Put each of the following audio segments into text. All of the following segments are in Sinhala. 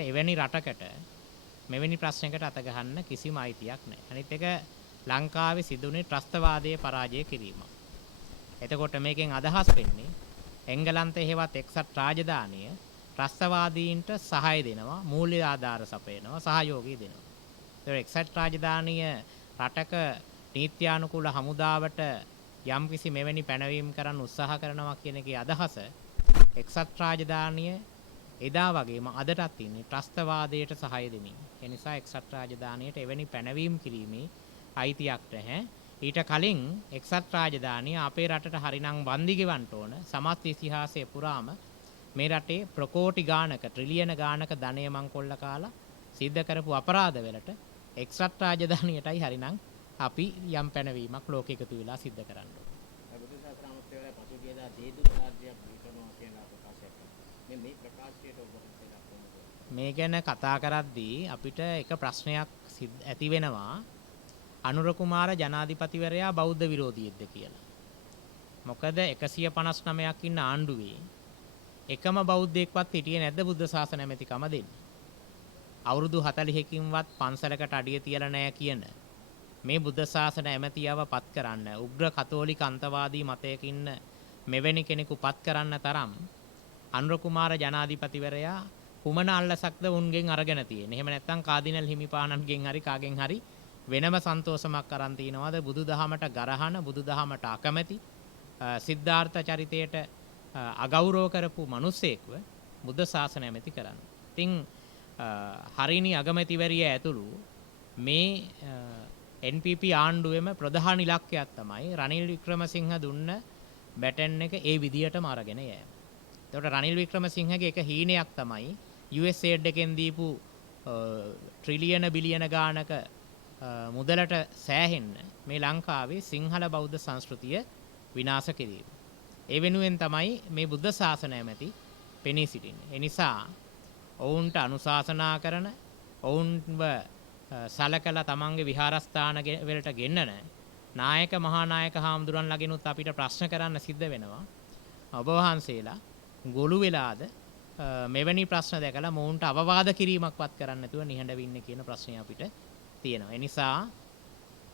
එවැනි රටකට මෙවැනි ප්‍රශ්නයකට අත ගහන්න කිසිම අයිතියක් නැහැ. අනිත් එක ලංකාවේ සිදුුනේ ත්‍රස්තවාදයේ පරාජය කිරීම. එතකොට මේකෙන් අදහස් වෙන්නේ එංගලන්තයේ හෙවත් එක්සත් රාජධානිය ත්‍රස්තවාදීන්ට සහාය දෙනවා, මූල්‍ය ආධාර සපයනවා, සහයෝගය දෙනවා. ඒතර එක්සත් රාජධානිය රටක නීත්‍යානුකූල හමුදාවට යම්කිසි මෙවැනි පැනවීම් කරන්න උත්සාහ කරනවා කියන එකේ අදහස එක්සත් රාජධානිය එදා වගේම අදටත් තියෙන්නේ ත්‍රස්තවාදයට සහාය දෙමින්. ඒ නිසා එක්සත් රාජධානියට එවැනි පැනවීම් කිරීමේ අයිතියක් නැහැ. ඊට කලින් එක්සත් රාජධානිය අපේ රටට හරිනම් වන්දි ගෙවන්න ඕන සමස්ත ඉතිහාසය පුරාම මේ රටේ ප්‍රකෝටි ගානක ට්‍රිලියන ගානක ධනය මංකොල්ල කාලා සිද්ධ කරපු අපරාධ වලට එක්සත් රාජධානියටයි හරිනම් අපි යම් පැනවීමක් ලෝකෙ එකතු වෙලා සිද්ධ කරන්න ඕන. බුදු සසුන අමතකව පසුගියදා දේදුත් රාජ්‍යයක් පිළිපනවා කියලා ප්‍රකාශයක් කළා. මේ ප්‍රකාශයට ඔබ හිතලා කොහොමද? මේ ගැන කතා කරද්දී අපිට එක ප්‍රශ්නයක් ඇති වෙනවා. අනුර කුමාර ජනාධිපතිවරයා බෞද්ධ විරෝධියෙක්ද කියලා. මොකද 159ක් ඉන්න ආණ්ඩුවේ එකම බෞද්ධයෙක්වත් හිටියේ නැද්ද බුද්ධ ශාසන ඇමතිකම දෙන්න? අවුරුදු 40කින්වත් පන්සලකට අඩිය තියලා නැහැ කියන මේ බුද්ධ ශාසන ඇමතියව පත් කරන්න උග්‍ර කතෝලික අන්තවාදී මතයක ඉන්න මෙවැනි කෙනෙකු පත් කරන්න තරම් අනුර කුමාර ජනාධිපතිවරයා කුමන අල්ලසක්ද උන්ගෙන් අරගෙන තියෙන්නේ. එහෙම නැත්නම් කාදිනල් හිමිපාණන්ගෙන් හරි කාගෙන් හරි වෙනම සන්තෝෂමක් අරන් තිනවද බුදුදහමට ගරහන බුදුදහමට අකමැති සිද්ධාර්ථ චරිතයට අගෞරව කරපු මිනිස්සෙක්ව බුද්ධ ශාසන ඇමති කරන්න. ඉතින් හරිනි අගමැතිවරිය ඇතුළු මේ NPP ආණ්ඩුවේම ප්‍රධාන ඉලක්කයක් තමයි රනිල් වික්‍රමසිංහ දුන්න බැටන් එක ඒ විදියටම අරගෙන යෑම. ඒකට රනිල් වික්‍රමසිංහගේ එක හීනයක් තමයි USAID එකෙන් දීපු ට්‍රිලියන බිලියන ගානක මුදලට සෑහෙන්න මේ ලංකාවේ සිංහල බෞද්ධ සංස්කෘතිය විනාශ කිරීම. ඒ වෙනුවෙන් තමයි මේ බුද්ධ ශාසන ඇමති පෙනී සිටින්නේ. ඒ නිසා ඔවුන්ට අනුශාසනා කරන ඔවුන්ව සලකලා තමන්ගේ විහාරස්ථාන වලට ගෙන්නන නායක මහානායක හාමුදුරන් ළගෙනුත් අපිට ප්‍රශ්න කරන්න සිද්ධ වෙනවා. ඔබ වහන්සේලා ගොළු වෙලාද මෙවැනි ප්‍රශ්න දැකලා මොවුන්ට අවවාද කිරීමක්වත් කරන්න නැතුව නිහඬව ඉන්නේ කියන ප්‍රශ්නය අපිට තියෙනවා. ඒ නිසා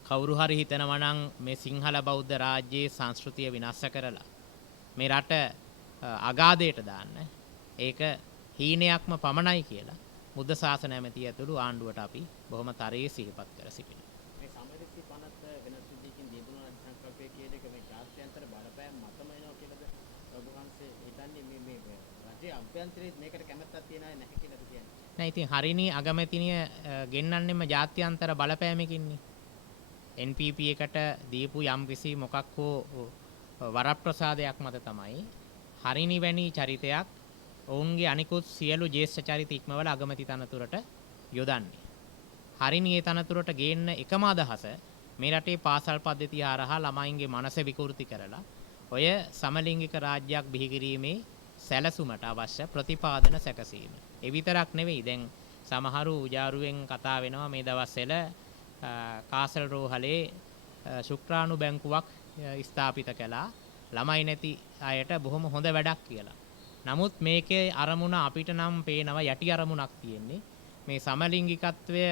කවුරු හරි හිතනවා නම් මේ සිංහල බෞද්ධ රාජ්‍යයේ සංස්කෘතිය විනාශ කරලා මේ රට අගාධයට දාන්න ඒක හීනයක්ම පමණයි කියලා බුද්ධ ශාසන ඇමතිය ඇතුළු ආණ්ඩුවට අපි බොහොම තරයේ සිහිපත් කර සිටිනවා. මේ සමරිසි පනත වෙනස් විදිහකින් දේදුන රාජ්‍ය සංකල්පයේ කියන එක මේ ජාත්‍යන්තර බලපෑම් මතම එනවා කියලාද ඔබ වහන්සේ හිතන්නේ මේ රජයේ අභ්‍යන්තරයේ මේකට කැමැත්තක් තියනයි නැහැ කියලාද කියන්නේ? නෑ ඉතින් හරිනි අගමැතිනිය ගෙන්නන්නෙම ජාත්‍යන්තර බලපෑමකින්නේ. NPP එකට දීපු යම්කිසි මොකක් හෝ වරප්‍රසාදයක් මත තමයි හරිනි වැනි චරිතයක් ඔවුන්ගේ අනිකුත් සියලු ජ්‍යෙෂ්ඨ චරිත ඉක්මවල අගමැති තනතුරට යොදන්නේ. හරිනි ඒ තනතුරට ගේන්න එකම අදහස මේ රටේ පාසල් පද්ධතිය හරහා ළමයින්ගේ මනස විකෘති කරලා ඔය සමලිංගික රාජ්‍යයක් බිහි කිරීමේ සැලසුමට අවශ්‍ය ප්‍රතිපාදන සැකසීම. ඒ විතරක් නෙවෙයි දැන් සමහරු උජාරුවෙන් කතා වෙනවා මේ දවස්වල කාසල් රෝහලේ ශුක්‍රාණු බැංකුවක් ස්ථාපිත කළා ළමයි නැති අයට බොහොම හොඳ වැඩක් කියලා. නමුත් මේකේ අරමුණ අපිට නම් පේනවා යටි අරමුණක් තියෙන්නේ. මේ සමලිංගිකත්වය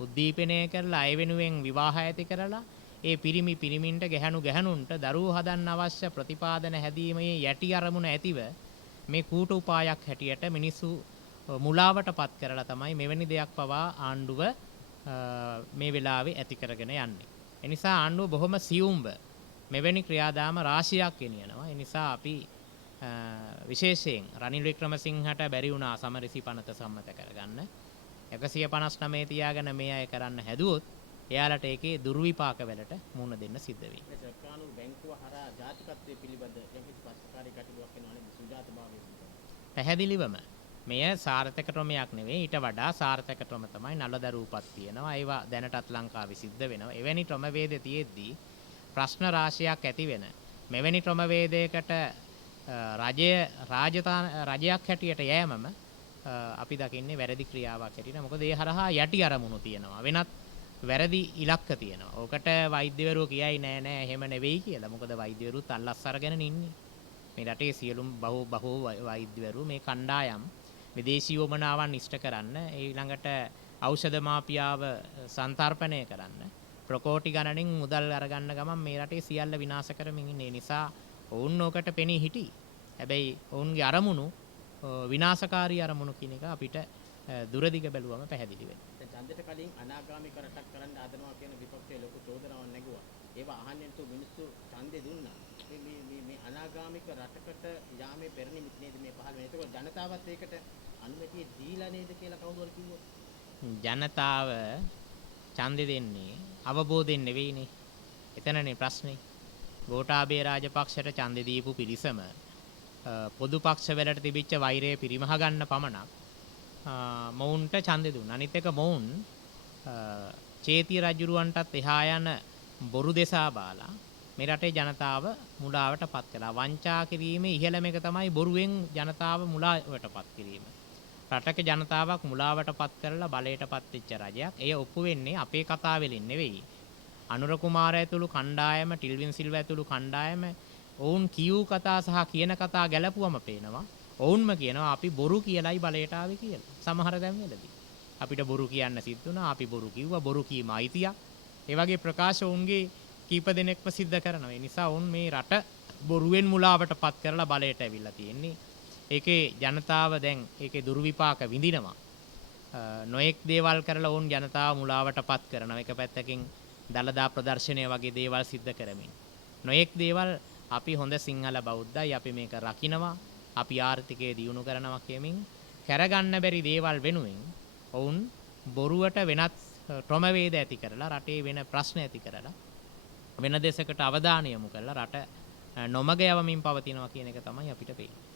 උද්දීපනය කරලා අය වෙනුවෙන් විවාහ ඇති කරලා ඒ පිරිමි පිරිමින්ට ගැහණුන්ට දරුවෝ හදන්න අවශ්‍ය ප්‍රතිපාදන හැදීමේ යටි අරමුණ ඇතිව මේ කූට උපායක් හැටියට මිනිස්සු මුලාවටපත් කරලා තමයි මෙවැනි දෙයක් පවා ආණ්ඩුව මේ වෙලාවේ ඇති කරගෙන යන්නේ. ඒ නිසා ආණ්ඩුව බොහොම සියුම්ව මෙවැනි ක්‍රියාදාම රාශියක් ගෙනියනවා. ඒ නිසා අපි විශේෂයෙන් රනිල් වික්‍රමසිංහට බැරි වුණා සමරිසි පනත සම්මත කරගන්න. 159 තියාගෙන මේ අය කරන්න හැදුවොත් එයාලට ඒකේ දුර්විපාක වලට මුහුණ දෙන්න සිද්ධ වෙයි. මේ සර්කාරු බැංකුව හරහා ජාතිකත්වයේ පිළිබඳ යම්කිසි පස්සකාරී කටයුතුවක් වෙනවා නේද සුජාතභාවය. පැහැදිලිවම මෙය සාර්ථක ක්‍රමයක් නෙවෙයි ඊට වඩා සාර්ථක ක්‍රම තමයි නලදරූපත් තියෙනවා. ඒවා දැනටත් ලංකාවේ සිද්ධ වෙනවා. එවැනි ක්‍රමවේද තියෙද්දී ප්‍රශ්න රාශියක් ඇති වෙන මෙවැනි ක්‍රමවේදයකට රජයක් හැටියට යෑමම අපි දකින්නේ වැරදි ක්‍රියාවක් හැටියට. මොකද ඒ හරහා යටි අරමුණු තියෙනවා. වෙනත් වැරදි ඉලක්ක තියෙනවා. ඕකට වෛද්‍යවරුෝ කියයි නෑ එහෙම නෙවෙයි කියලා. මොකද වෛද්‍යවරුත් අල්ලස් අරගෙන ඉන්නේ. මේ රටේ සියලුම බහුව වෛද්‍යවරු මේ කණ්ඩායම් විදේශී වමනාවන් ඉෂ්ට කරන්න, ඊළඟට ඖෂධ මාපියාව සංතර්පණය කරන්න, ප්‍රකෝටි ගණනින් මුදල් අරගන්න ගමන් මේ රටේ සියල්ල විනාශ කරමින් ඉන්නේ. නිසා ඔවුන් ඕකට පෙනී හිටි. හැබැයි ඔවුන්ගේ අරමුණු විනාශකාරී අරමුණු කියන එක අපිට දුරදිග බැලුවම පැහැදිලි වෙනවා. දැන් ඡන්දෙට කලින් අනාගාමික රටක් කරන්න හදනවා කියන විපක්ෂයේ ලොකු චෝදනාවක් නැගුවා. ඒවා අහන්නේ නැතුව මිනිස්සු ඡන්දේ දුන්නා. මේ අනාගාමික රටකට යාමේ පෙරනිමිති නේද මේ පහළ වෙන්නේ. ඒකෝ ජනතාවත් ඒකට අනුමැතිය දීලා නේද කියලා කවුරුහරි කිව්වොත්. ජනතාව ඡන්දෙ දෙන්නේ අවබෝධයෙන් නෙවෙයිනේ. එතනනේ ප්‍රශ්නේ. ගෝඨාභය රාජපක්ෂට ඡන්දෙ දීපු පිරිසම පොදු පක්ෂ වලට තිබිච්ච වෛරය පිරිමහ ගන්න පමණක් මොවුන්ට ඡන්දෙ දුන්නා. අනිත් එක මොවුන් චේතිය රජුරවන්ටත් එහා යන බොරු දෙසා බාලා මේ රටේ ජනතාව මුලාවට පත් කළා. වංචා කිරීමේ ඉහළම එක තමයි බොරුවෙන් ජනතාව මුලාවට පත් කිරීම. රටක ජනතාවක් මුලාවට පත් කරලා බලයට පත් වෙච්ච රජයක්. එය ඔප්පු වෙන්නේ අපේ කතාව වලින් නෙවෙයි. අනුර කුමාර ඇතුළු කණ්ඩායම, ටිල්වින් සිල්වා ඇතුළු කණ්ඩායම ඔවුන් කියූ කතා සහ කියන කතා ගැලපුවම පේනවා. ඔවුන්ම කියනවා අපි බොරු කියලායි බලයට ආවේ කියලා. සමහර දැන්වලදී අපිට බොරු කියන්න සිද්ධ වුණා. අපි බොරු කිව්වා. බොරු කීම අයිතියක්. ඒ වගේ ප්‍රකාශ ඔවුන්ගේ කීප දෙනෙක්ම සිද්ධ කරනවා. ඒ නිසා ඔවුන් මේ රට බොරුවෙන් මුලාවට පත් කරලා බලයට ඇවිල්ලා තියෙන්නේ. ඒකේ ජනතාව දැන් ඒකේ දුර්විපාක විඳිනවා. නොඑක් දේවල් කරලා ඔවුන් ජනතාව මුලාවට පත් කරනවා. එක පැත්තකින් දලදා ප්‍රදර්ශනය වගේ දේවල් සිද්ධ කරමින්. නොඑක් දේවල් අපි හොඳ සිංහල බෞද්ධයි අපි මේක රකින්නවා. අපි ආර්ථිකය දියුණු කරනවා කියමින් කරගන්න බැරි දේවල් වෙනුවෙන් ඔවුන් බොරුවට වෙනත් ක්‍රමවේද ඇති කරලා රටේ වෙන ප්‍රශ්න ඇති කරලා වෙන දෙසකට අවධානය යොමු කරලා රට නොමග යවමින් පවතිනවා කියන එක තමයි අපිට පේන්නේ.